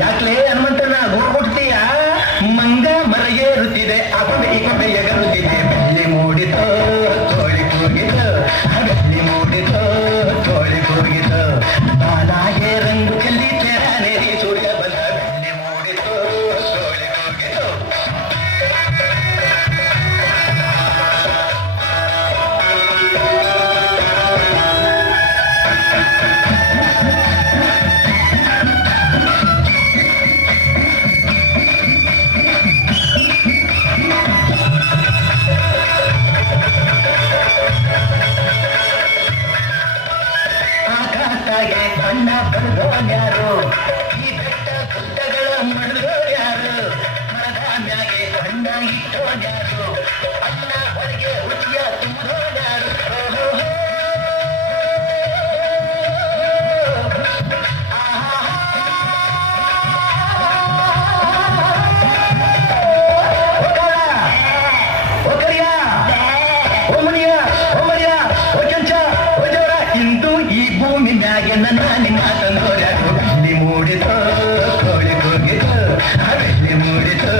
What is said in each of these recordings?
ಯಾಕ್ಲೇ ಹನುಮಂತನ ಹೋಗ್ಬಿಡ್ತೀಯ ಮಂಗ ಮರಗೇರುತ್ತಿದೆ ಅಕೊಂಡೆ ಈ ಕೊಂಡೆ ಎಗರುತ್ತಿದೆ ಬೆಳ್ಳಿ ಮೂಡಿತೋ ಕೋಳಿ ಕೂಗಿತು ಬೆಳ್ಳಿ ಮೂಡಿತೋ ಕೋಳಿ ಕೂಗಿತು ಬಾಲಾಗೆ ರಂಗು ಚೆಲ್ಲಿ ತೆರನೇರಿ ಸೂರ್ಯ ಬಂದ ಬೆಳ್ಳಿ ಮೂಡಿತೋ ಕೋಳಿ ಕೂಗಿತು ಬಣ್ಣ ಬರೆದೋನ್ಯಾರು ಈ ಬೆಟ್ಟ ಗುಡ್ಡಗಳ ಮಡದೋರ್ಯಾರು ಮರದ ಮ್ಯಾಗೆ ಬಣ್ಣ ಇಟ್ಟೋನ್ಯಾರು ಅನ್ನ ಹೊರಗೆ ರುಚಿಯ ತುಂಬೋನ್ಯಾರು ಇಂದು ಈ ಭೂಮಿ ಮ್ಯಾಗೆ ನನ್ನ ನಿನ್ನ ತಂದೋರ್ಯಾರು ಬೆಳ್ಳಿ ಮೂಡಿತು ಕೋಳಿ ಕೂಗಿತು ಬೆಳ್ಳಿ ಮೂಡಿತು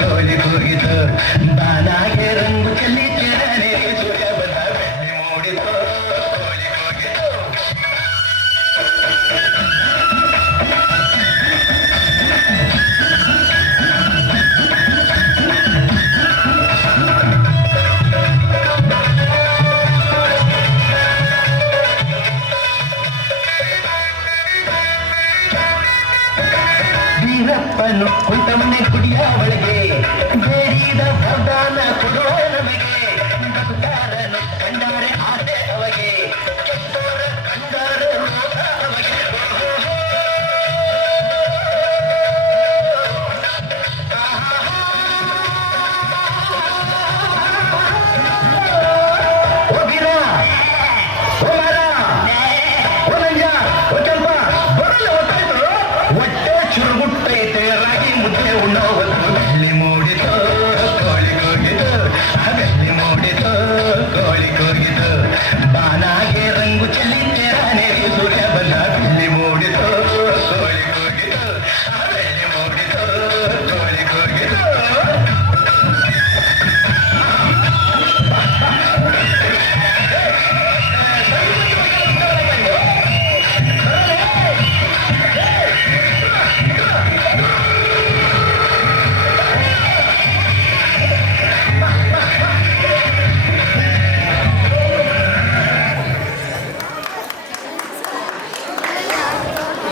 ಕೋಳಿ ಕೂಗಿತು ಬಾನಾಗೆ ರಂಗು ಚೆಲ್ಲಿ ತೆರನೇ ಸೂರ್ಯ ಬಂದ ಬೆಳ್ಳಿ ಮೂಡಿತು ಕೋಳಿ ಕೂಗಿತು ವೀರಪ್ಪನು ಕುಳಿತ ಮನೆ ಗುಡಿಯ ಒಳಗೆ ಬೇಡಿದ ವರದಾನ